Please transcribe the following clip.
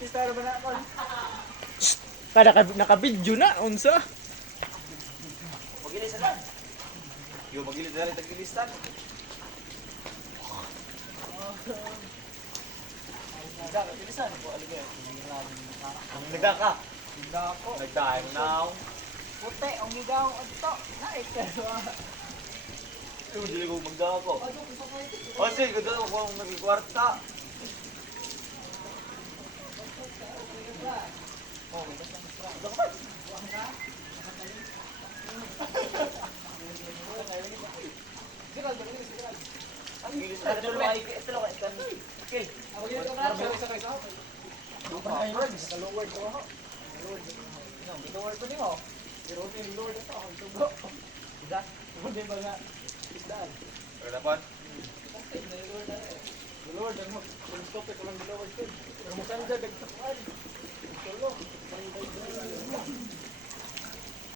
Kita ba na ako? Kada naka-video na unsa. Magilis na. Yo magilis na rin tagilistan. Nagda ka tilisan ko alibay. Nagda ka. Nagda ako. Nagdahay mo now. Puti ang higaw adto. Naik pero. Dili ko magda ako. Kasi ganda ko kung nagkwarta. Oh, may basta Ang gilis na dito ay ito lang kan. Okay. Ako yun ka brad. Isa kayo sa. Dupa friends. Lower ko ho. Lower ko nimo. Pero okay, lower ito. Ang tubo. Ida. Hindi ba nga isdaan. Pero dapat Lower na mo. Kung stop ko lang lower ko. Pero mo saan dagdag sa